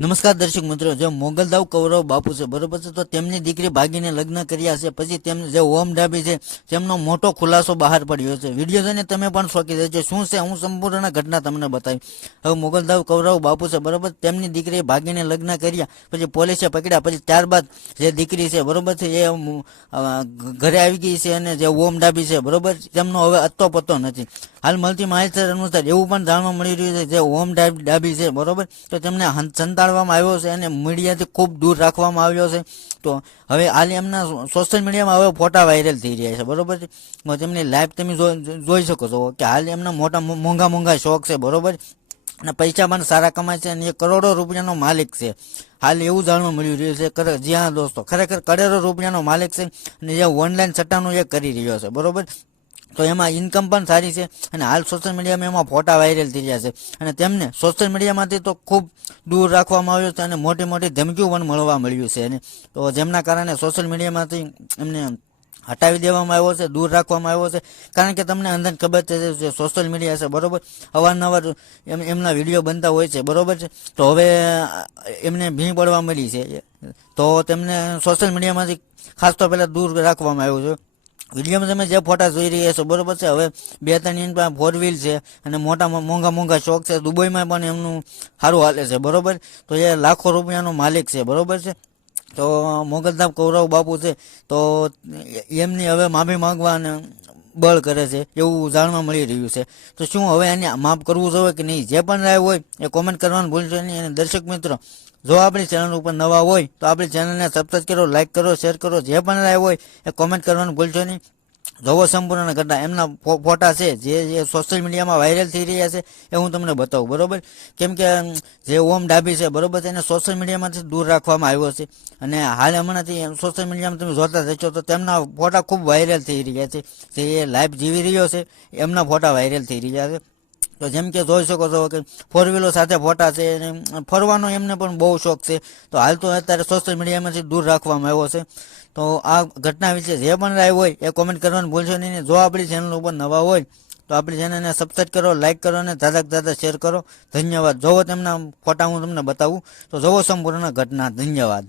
નમસ્કાર દર્શક મિત્રો, જે મોગલદાવ કૌરવ બાપુ છે, બરોબર છે? તો તેમની દીકરી ભાગીને લગ્ન કર્યા છે. પછી તેમને જે ઓમ ડાબી છે, તેમનો મોટો ખુલાસો બહાર પડ્યો છે. વીડિયો જોઈને તમે પણ શોખી જજો શું છે? હું સંપૂર્ણ ઘટના તમને બતાવી હવે મોગલદાવ કૌરવ બાપુ છે, બરોબર? તેમની દીકરીએ ભાગીને લગ્ન કર્યા. પછી પોલીસે પકડ્યા. પછી ત્યારબાદ જે દીકરી છે, બરોબર છે, એ ઘરે આવી ગઈ છે અને જે ઓમ ડાબી છે, બરોબર? તેમનો હવે અત્તો પત્તો નથી. હાલ મળતી માહિતી અનુસાર એવું પણ જાણવા મળી રહ્યું છે, જે ઓમ ડાબ- છે, બરોબર? તો તેમને હં- સંતાડવામાં આવ્યો છે અને મીડિયાથી ખૂબ દૂર રાખવામાં આવ્યો છે. તો હવે હાલ એમના સોશિયલ મીડિયામાં હવે ફોટા વાયરલ થઈ રહ્યા છે, બરોબર છે? તેમની લાઈફ તમે જોઈ શકો છો કે હાલ એમના મોટા મોંઘા મોંઘા શોખ છે, બરોબર? અને પૈસા પણ સારા કમાય છે અને એ કરોડો રૂપિયાનો માલિક છે. હાલ એવું જાણવા મળી રહ્યું છે જી હા દોસ્તો, ખરેખર કરોડો રૂપિયાનો માલિક છે અને જે ઓનલાઈન સટ્ટાનું એ કરી રહ્યો છે, બરોબર? તો એમાં ઇન્કમ પણ સારી છે અને હાલ સોશિયલ મીડિયામાં એમાં ફોટા વાયરલ થઈ રહ્યા છે. અને તેમને સોશિયલ મીડિયામાંથી તો ખૂબ દૂર રાખવામાં આવ્યો છે અને મોટી મોટી ધમકીઓ પણ મળવા મળ્યું છે. અને તો જેમના કારણે સોશિયલ મીડિયામાંથી એમને હટાવી દેવામાં આવ્યો છે, દૂર રાખવામાં આવ્યો છે. કારણ કે તમને અંદર ખબર છે સોશિયલ મીડિયા છે, બરોબર? અવારનવાર એમ, એમના વીડિયો બનતા હોય છે, બરોબર છે? તો હવે એમને ભીણ પડવા મળી છે. તો તેમને સોશિયલ મીડિયામાંથી ખાસ તો પહેલાં દૂર રાખવામાં આવ્યું છે. વિડીયોમાં તમે જે ફોટા જોઈ રહ્યા છો, બરોબર છે? હવે બે ત્રણ ઇંચ ફોર વ્હીલ છે અને મોટા મોંઘા મોંઘા શોખ છે. દુબઈમાં પણ એમનું સારું હાલે છે, બરોબર? તો એ લાખો રૂપિયાનો માલિક છે, બરોબર છે? તો મોગલધામ કૌરવ બાપુ છે, તો એમની હવે માફી માંગવા અને બળ કરે છે એવું જાણવા મળી રહ્યું છે. તો શું હવે એને માફ કરવું જોઈએ કે નહીં? જે પણ રાય હોય એ કોમેન્ટ કરવાનું ભૂલશો નહીં. અને દર્શક મિત્રો, જો આપણી ચેનલ ઉપર નવા હોય તો આપણી ચેનલને સબસ્ક્રાઈબ કરો લાઇક કરો શેર કરો. જે પણ રાય હોય એ કોમેન્ટ કરવાનું ભૂલશો નહીં. જોવો સંપૂર્ણ કરતા. એમના ફોટા છે, જે જે સોશિયલ મીડિયામાં વાયરલ થઈ રહ્યા છે, એ હું તમને બતાવું, બરોબર? કેમ કે જે ઓમ ડાબી છે, બરોબર એને સોશિયલ મીડિયામાંથી દૂર રાખવામાં આવ્યો છે. અને હાલ હમણાંથી સોશિયલ મીડિયામાં તમે જોતા રહેશો તો તેમના ફોટા ખૂબ વાયરલ થઈ રહ્યા છે. જે લાઈવ જીવી રહ્યો છે, એમના ફોટા વાયરલ થઈ રહ્યા છે. તો જેમ કે જોઈ શકો છો કે ફોર વ્હીલો સાથે ફોટા છે અને ફરવાનો એમને પણ બહુ શોખ છે. તો હાલ તો અત્યારે સોશિયલ મીડિયામાંથી દૂર રાખવામાં આવ્યો છે. તો આ ઘટના વિશે જે પણ રાય હોય એ કોમેન્ટ કરવાનું ભૂલશો નહીં જો આપણી ચેનલ ઉપર નવા હોય તો આપણી ચેનલને સબસ્ક્રાઈબ કરો લાઇક કરો અને દાદા ધાધા શેર કરો. ધન્યવાદ. જોવો તેમના ફોટા હું તમને બતાવું. તો જોવો સંપૂર્ણ ઘટના. ધન્યવાદ.